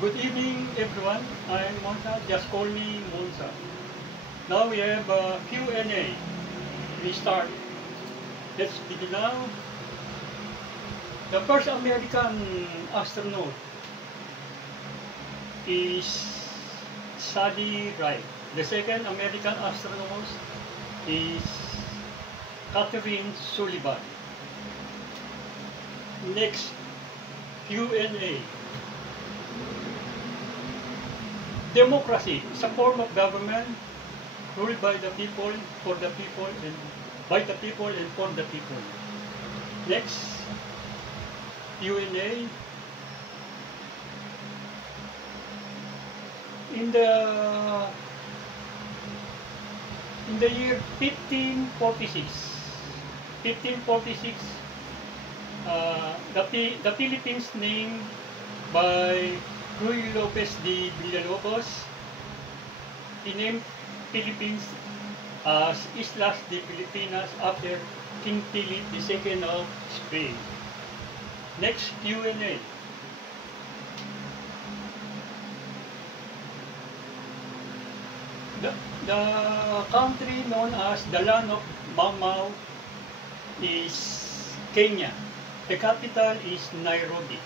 Good evening, everyone. I'm Monsa. Just call me Monsa. Now we have a Q&A. We start. Let's begin now. The first American astronaut is Sadie Wright. The second American astronaut is Catherine Sullivan. Next, Q&A. Democracy is a form of government ruled by the people, for the people, and by the people and for the people. Next, Q&A. In the year 1546, the Philippines named by Ruy Lopez de Villalobos, he named Philippines as Islas de Filipinas after King Philip II of Spain. Next, Q&A. The country known as the land of Mau is Kenya. The capital is Nairobi.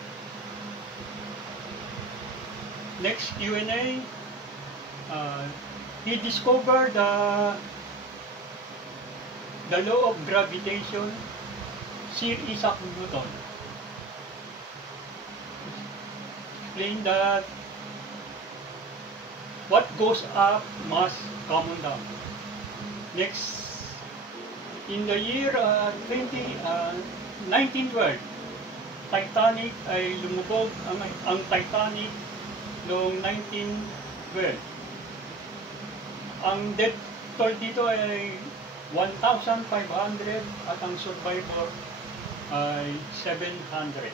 Next, Q&A. He discovered the law of gravitation, Sir Isaac Newton. Explain that what goes up must come down. Next, in the year 1912, Titanic ay lumubog ang Titanic noong 1912. Ang death toll dito ay 1,500 at ang survivor ay 700.